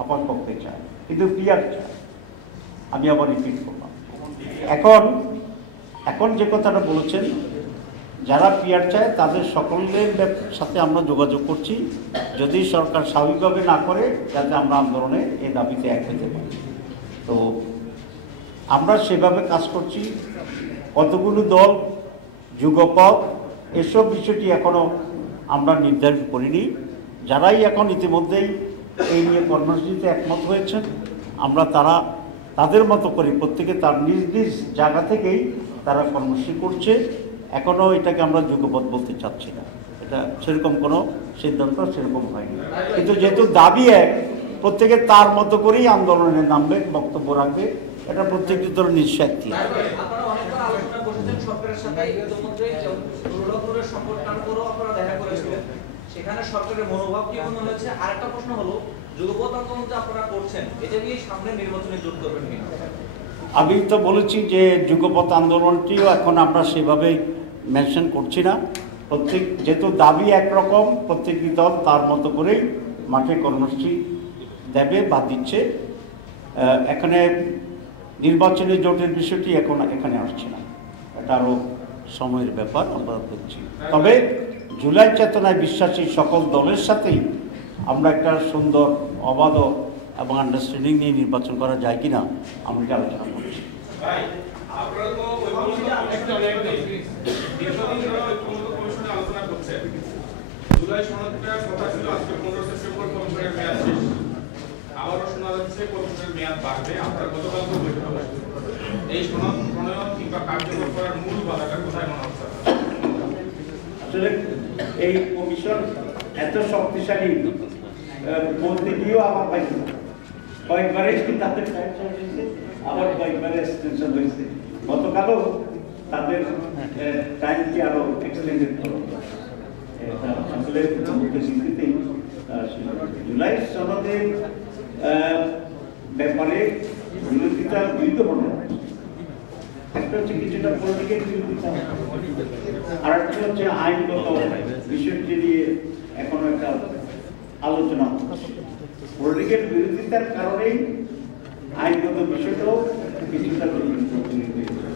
আপাত পক্ষে চায়, কিন্তু পিয়ার চায়। আমি আবার রিপিট করলাম, এখন এখন যে কথাটা বলেছেন, যারা পিয়ার চায় তাদের সকলের সাথে আমরা যোগাযোগ করছি, যদি সরকার স্বাভাবিকভাবে না করে, যাতে আমরা আন্দোলনে এই দাবিতে এক হতে পারি। তো আমরা সেভাবে কাজ করছি। কতগুলো দল, যুগপথ, এসব বিষয়টি এখনও আমরা নির্ধারণ করিনি। যারাই এখন ইতিমধ্যেই এই নিয়ে কর্মসূচিতে একমত হয়েছেন, আমরা তাদের মতো করে প্রত্যেকে তার নিজ নিজ জায়গা থেকেই তারা কর্মসূচি করছে। এখনও এটাকে আমরা যুগপথ বলতে চাচ্ছি না, এটা সেরকম কোনো সিদ্ধান্ত সেরকম হয়নি। কিন্তু যেহেতু দাবি এক, প্রত্যেকে তার মতো করেই আন্দোলনে নামবে, বক্তব্য রাখবে, এটা প্রত্যেকটি তোর নিঃস্বার্থী। সেখানে সরকারের মনোভাব কি মনে হয়েছে? আরেকটা প্রশ্ন হলো, যুগপথ আন্দোলন যে আপনারা করছেন, এটা নিয়ে সামনে নির্বাচনে যোগ করবেন কিনা? আমি তো বলেছি যে যুগপথ আন্দোলনটিও এখন আমরা সেভাবে মেনশন করছি না। যেহেতু দাবি একরকম, প্রত্যেকটি দল তার মতো করেই মাঠে কর্মসূচি দেবে বা দিচ্ছে। এখানে নির্বাচনী জোটের বিষয়টি এখন এখানে আসছে না, এটা আরও সময়ের ব্যাপার, আমরা দেখছি। তবে জুলাই চেতনায় বিশ্বাসী সকল দলের সাথেই আমরা একটা সুন্দর, অবাধ এবং আন্ডারস্ট্যান্ডিং নিয়ে নির্বাচন করা যায় কিনা আমরা আলোচনা করছি। আসলে এই কমিশন এত শক্তিশালী বলতে গিয়েও আমার পাইছে, কয়েকবারে তাদের আবার কয়েকবারে এক্সটেনশন হয়েছে। গতকালও তাদের টাইমটি আরো এক্সটেন্ডেড করা। আসলে জুলাই সনদের ব্যাপারে বিরোধিতা দুই ধরনের, একটা হচ্ছে কিছুটা পলিটিক্যাল বিরোধিতা, আর একটা হচ্ছে আইনগত বিষয়টি নিয়ে এখনো একটা আলোচনা হচ্ছে। পলিটিক্যাল বিরোধিতার কারণেই আইনগত বিষয়টাও কিছুটা,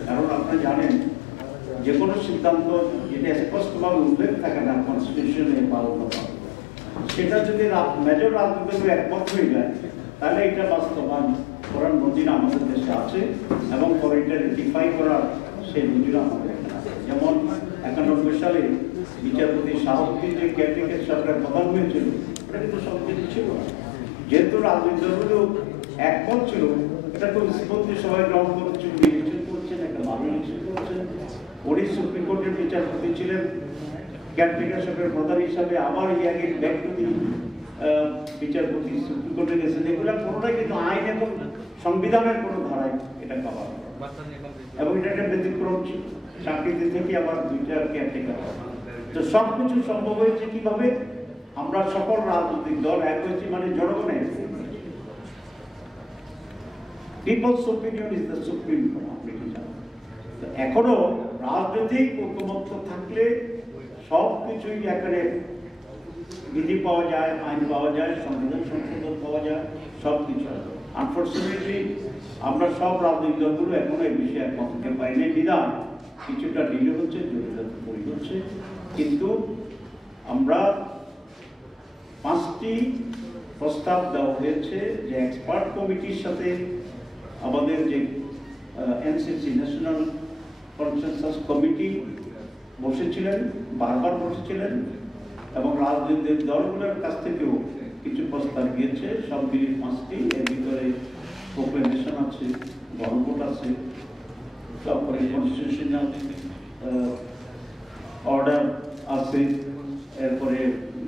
কারণ আপনি জানেন যে কোনো সিদ্ধান্ত যেটা স্পষ্টভাবে উল্লেখ থাকে না কনস্টিটিউশনে বা সেটা যদি মেজর রাজনীতি একমত হয়ে যায়, তাহলে এটা বাস্তবায়ন করার নজির আমাদের দেশে আছে, এবং পরে এটা রেটিফাই করার সেই নজির আমাদের এখানে আছে। যেমন 91 সালে বিচারপতি শাহাবুদ্দিন যে কেয়ারটেকার সরকার প্রধান হয়েছিল, এটা কিন্তু সব কিছু ছিল না। যেহেতু রাজনীতি দলগুলো একমত ছিল, এটা খুব স্পষ্ট সবাই গ্রহণ করছে, নির্বাচন করছেন, একটা ভালো নিশ্চিত করছেন। উনি সুপ্রিম কোর্টের বিচারপতি ছিলেন, কেয়ারটেকার সরকারের প্রধান হিসাবে আবার ইয়াকে ব্যাক টু দি বিচারপতি সুপ্রিম কোর্টে গেছেন। এগুলো কোনোটাই কিন্তু আইন এবং সংবিধানের কোনো ধারায় এটা কভার, এবং এটা একটা ব্যতিক্রম ছিল। চাকরিতে থেকে আবার দুইটা কেয়ারটেকার, তো সব কিছু সম্ভব হয়েছে কিভাবে? আমরা সকল রাজনৈতিক দল এক হয়েছি, মানে জনগণের people's opinion is the supreme. এখনো রাজনৈতিক ঐকমত্য থাকলে সব কিছুই এখানে বিধি পাওয়া যায়, আইন পাওয়া যায়, সংবিধান সংশোধন পাওয়া যায়, সব কিছু। আনফর্চুনেটলি আমরা সব রাজনৈতিক দলগুলো এখনো এই বিষয়ে একমত হতে পারিনি, বিধান কিছুটা ডিলে হচ্ছে, জটিলতা তৈরি হচ্ছে। কিন্তু আমরা 5টি প্রস্তাব দেওয়া হয়েছে যে এক্সপার্ট কমিটির সাথে আমাদের যে এনসিসি ন্যাশনাল কনসেনসাস কমিটি বসেছিলেন, বারবার বসেছিলেন, এবং রাজনৈতিক দলগুলোর কাছ থেকেও কিছু প্রস্তাব গিয়েছে। সব মিলিয়ে 5টি, এর ভিতরে প্রোক্লেমেশন আছে, গণভোট আছে, তারপরে কনস্টিটিউশনাল অর্ডার আছে, এরপরে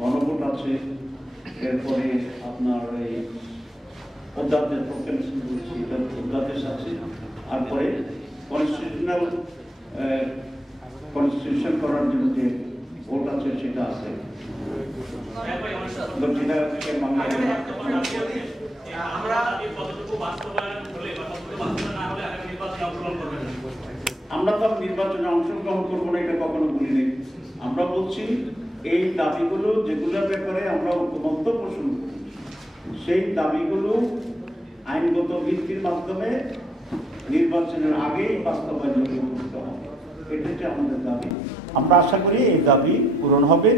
গণভোট আছে, এরপরে আপনার এই অধ্যাদেশ প্রোক্লেমেশন বলছি, এটা অধ্যাদেশ আছে, তারপরে কনস্টিটিউশন করার জন্য যে ভোট আছে সেটা আছে। আমরা তো নির্বাচনে অংশগ্রহণ করবো না, এটা কখনো বলি নেই। আমরা বলছি এই দাবিগুলো যেগুলোর ব্যাপারে আমরা ঐকমত্য পোষণ করি, সেই দাবিগুলো আইনগত ভিত্তির মাধ্যমে নির্বাচনের আগেই বাস্তবায়ন করতে হবে। এটা হচ্ছে আমাদের দাবি। আমরা আশা করি এই দাবি পূরণ হবে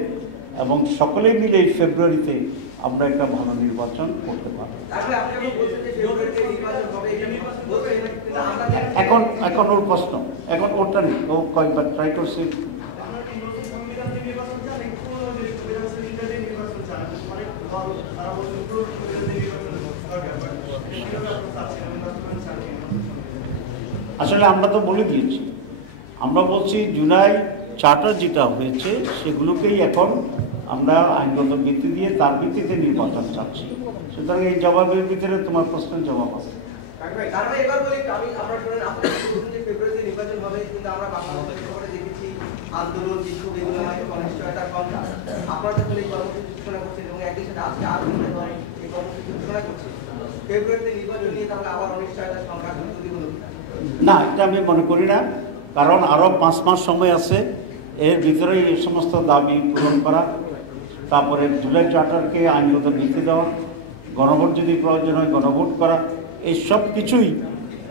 এবং সকলে মিলে এই ফেব্রুয়ারিতে আমরা একটা ভালো নির্বাচন করতে পারব। এখন ওর প্রশ্ন, এখন ওটা নেই, ও কয়েকবার ট্রাই করছে। আসলে আমরা তো বলে দিয়েছি, আমরা বলছি জুলাই চার্টার যেটা হয়েছে সেগুলোকেই এখন আমরা আইনগত ভিত্তি দিয়ে তার ভিত্তিতে নির্বাচন চাচ্ছি। সুতরাং এই জবাবের ভিতরে তোমার প্রশ্নের জবাব আছে। না, এটা আমি মনে করি না, কারণ আরো 5 মাস সময় আছে। এর ভিতরে এই সমস্ত দাবি পূরণ করা, তারপরে জুলাই চার্টারকে আইনগত ভিত্তি দেওয়া, গণভোট যদি প্রয়োজন হয় গণভোট করা, এই সব কিছুই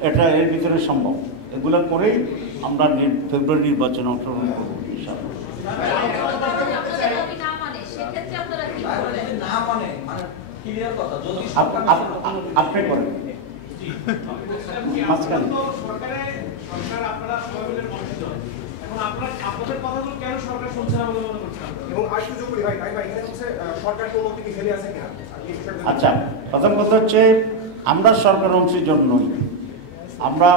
এটা এর ভিতরে সম্ভব। এগুলো করেই আমরা ফেব্রুয়ারি নির্বাচনে অংশগ্রহণ করব। আপনি করেন মাঝখানে আচ্ছা, প্রথম কথা হচ্ছে আমরা সরকার অংশের জন্য নই, আমরা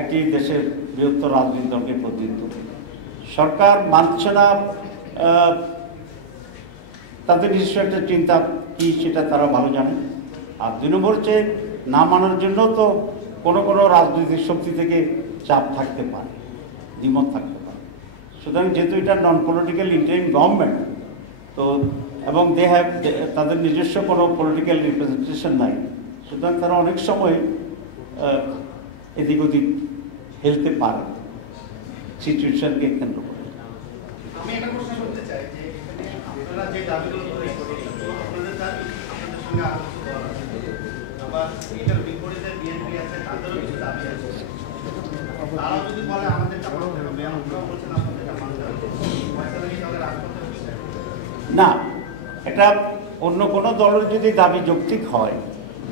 একটি দেশের বৃহত্তর রাজনৈতিক দলকে প্রতিনিধিত্ব করি। সরকার মানছে না, তাদের নিজস্ব একটা চিন্তা কি সেটা তারা ভালো জানে। আর 2 নম্বর হচ্ছে না মানার জন্য তো কোনো রাজনৈতিক শক্তি থেকে চাপ থাকতে পারে, দ্বিমত থাকতে পারে। সুতরাং যেহেতু এটা নন পলিটিক্যাল ইন্টারিম গভর্নমেন্ট, তো এবং তাদের নিজস্ব কোনো পলিটিক্যাল রিপ্রেজেন্টেশন নাই, সুতরাং তারা অনেক সময় এদিক ওদিক হেলতে পারে সিচুয়েশনকে কেন্দ্র করে। আমি একটা প্রশ্ন করতে চাই যে আপনারা যে দাবিগুলো আপনাদের দাবি আপনাদের সঙ্গে আলোচনা করা আবার এটার বিপরীতে বিএনপি আছে, তাদেরও কিছু দাবি আছে। তারা যদি বলে আমাদেরটা মানতে হবে, আপনারাও বলছেন আপনাদেরটা মানতে হবে, ফয়সালা কি তাহলে রাজপথের বিষয়? না, এটা অন্য কোনো দলের যদি দাবি যৌক্তিক হয়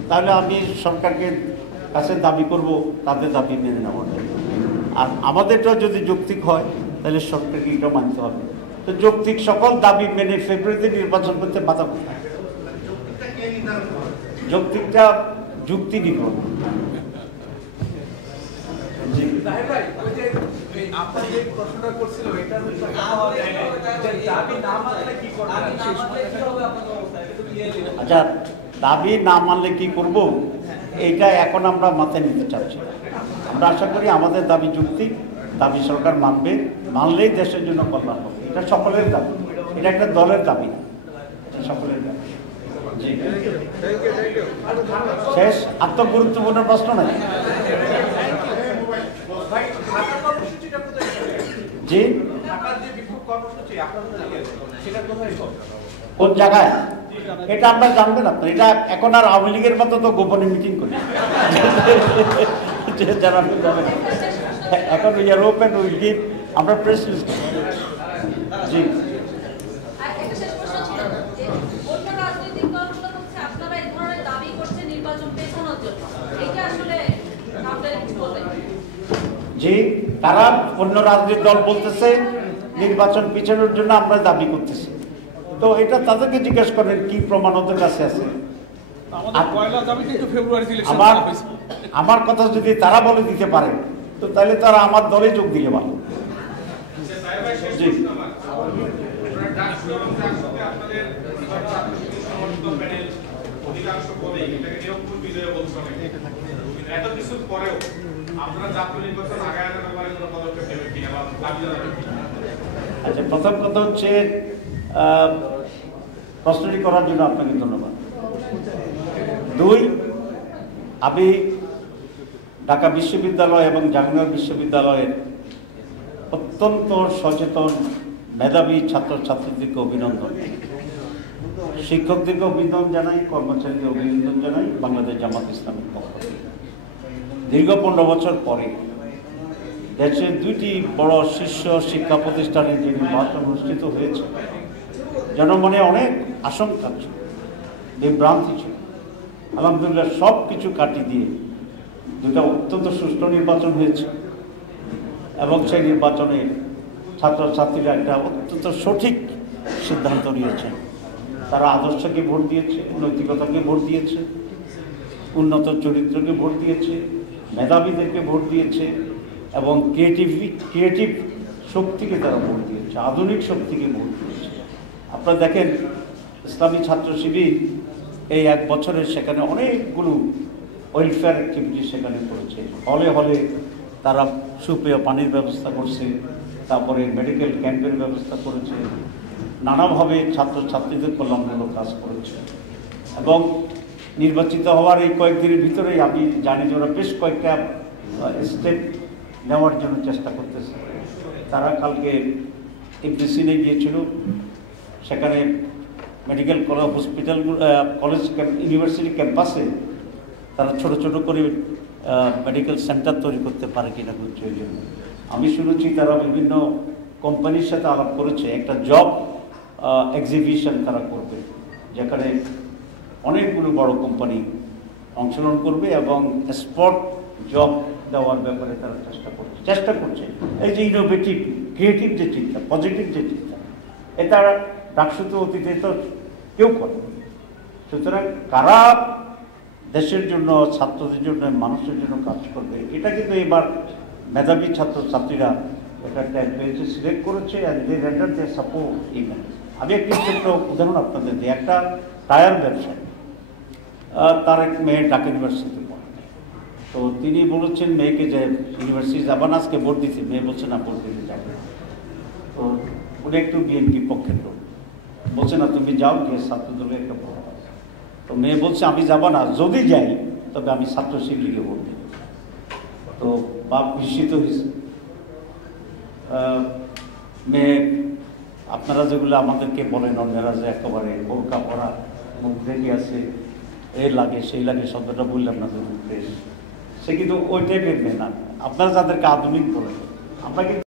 তাহলে আমি সরকারকে কাছে দাবি করব তাদের দাবি মেনে নেওয়ার জন্য। আর আমাদেরটা যদি যৌক্তিক হয় তাহলে সরকারকে এটা মানতে হবে। তো যৌক্তিক সকল দাবি মেনে ফেব্রুয়ারিতে নির্বাচন করতে বাধা কোথায়? যৌক্তিকটা যুক্তি নির্ভর। আচ্ছা, দাবি না মানলে কি করব এইটা এখন আমরা মাথায় নিতে চাচ্ছি। আমরা আশা করি আমাদের দাবি যুক্তি, দাবি সরকার মানবে, মানলেই দেশের জন্য কল্যাণ হবে। এটা সকলের দাবি, এটা একটা দলের দাবি না, সকলের দাবি। শেষ আর তো গুরুত্বপূর্ণ প্রশ্ন নাই। জি, কোন জায়গায় এটা আমরা জানবেন আপনার। এটা এখন আর আওয়ামী লীগের মতো তো গোপনে মিটিং করি জানাবেন যাবেন। এখন we are open, will give, আমরা প্রেস রিলিজ করি। জি, জি, তারা অন্য রাজনৈতিক দল বলতেছে নির্বাচন পিছানোর জন্য আমরা দাবি করতেছি। তো এটা তাদেরকে জিজ্ঞেস করেন কি প্রমাণ ওদের কাছে আছে। আমার কথা যদি তারা বলে দিতে পারে তো তাহলে তারা আমার দলে যোগ দিলে ভালো। জি, আচ্ছা, প্রথম কথা হচ্ছে প্রশ্নটি করার জন্য আপনাকে ধন্যবাদ। 2, আমি ঢাকা বিশ্ববিদ্যালয় এবং জাহাঙ্গীরনগর বিশ্ববিদ্যালয়ের অত্যন্ত সচেতন মেধাবী ছাত্রছাত্রীদেরকে অভিনন্দন। শিক্ষকদেরকে অভিনন্দন জানাই, কর্মচারীদের অভিনন্দন জানাই বাংলাদেশ জামাত ইসলামের পক্ষ থেকে। দীর্ঘ 15 বছর পরে দেশের দুইটি বড় শীর্ষ শিক্ষা প্রতিষ্ঠানে যে নির্বাচন অনুষ্ঠিত হয়েছে, জনমনে অনেক আশঙ্কা ছিল, বিভ্রান্তি ছিল। আলহামদুলিল্লাহ সব কিছু কাটিয়ে দিয়ে দুটা অত্যন্ত সুষ্ঠু নির্বাচন হয়েছে এবং সেই নির্বাচনে ছাত্রছাত্রীরা একটা অত্যন্ত সঠিক সিদ্ধান্ত নিয়েছেন। তারা আদর্শকে ভোট দিয়েছে, নৈতিকতাকে ভোট দিয়েছে, উন্নত চরিত্রকে ভোট দিয়েছে, মেধাবীদেরকে ভোট দিয়েছে এবং ক্রিয়েটিভ শক্তিকে তারা ভোট দিয়েছে, আধুনিক শক্তিকে ভোট দিয়েছে। আপনারা দেখেন ইসলামী ছাত্র শিবির এই 1 বছরে সেখানে অনেকগুলো ওয়েলফেয়ার অ্যাক্টিভিটি সেখানে করেছে। হলে হলে তারা সুপেয় পানির ব্যবস্থা করছে, তারপরে মেডিকেল ক্যাম্পের ব্যবস্থা করেছে, নানাভাবে ছাত্রছাত্রীদের কল্যাণমূলক কাজ করেছে এবং নির্বাচিত হওয়ার এই কয়েকদিনের ভিতরেই আমি জানি যে ওরা বেশ কয়েকটা স্টেপ নেওয়ার জন্য চেষ্টা করতেছে। তারা কালকে এফডিসিনে গিয়েছিল, সেখানে মেডিকেল কলেজ হসপিটালগুলো কলেজ ইউনিভার্সিটি ক্যাম্পাসে তারা ছোট ছোট করে মেডিকেল সেন্টার তৈরি করতে পারে কিনা করছে। ওই জন্য আমি শুনেছি তারা বিভিন্ন কোম্পানির সাথে আলাপ করেছে, একটা জব এক্সিবিশন তারা করবে, যেখানে অনেকগুলো বড় কোম্পানি অংশগ্রহণ করবে এবং স্পট জব দেওয়ার ব্যাপারে তারা চেষ্টা করছে। এই যে ইনোভেটিভ ক্রিয়েটিভ যে চিন্তা, পজিটিভ যে চিন্তা, এটা ডাকসুতো অতীতে তো কেউ করে। সুতরাং কারা দেশের জন্য, ছাত্রদের জন্য, মানুষের জন্য কাজ করবে, এটা কিন্তু এবার মেধাবী ছাত্রছাত্রীরা একটা ট্যাগ পেয়েছে, সিলেক্ট করেছে and they render they support even. আমি একটি ছোট্ট উদাহরণ আপনাদের দিই। একটা টায়ার ব্যবসায়ী, তার এক মেয়ে ঢাকা ইউনিভার্সিটিতে পড়ে, তো তিনি বলেছেন মেয়েকে যে ইউনিভার্সিটি যাবান, আজকে ভোট দিতে। মেয়ে বলছে না, ভোট দিতে যাবে। তো উনি একটু বিএনপি পক্ষের লোক, বলছে না তুমি যাও, গিয়ে ছাত্রদলের একটা ভোট। তো মেয়ে বলছে আমি যাব না, যদি যাই তবে আমি ছাত্র শিবিরকে ভোট দেব। তো বাপ বিস্মিত হয়েছে। মেয়ে, আপনারা যেগুলো আমাদেরকে বলেন অন্যরা যে একেবারে বোরকা পরা, মুখ দেখে আছে, এ লাগে সেই লাগে, শব্দটা বললাম না, সে কিন্তু ওই টাইপের মেয়ে না। আপনারা যাদেরকে আধুনিক বলেন, আমরা কিন্তু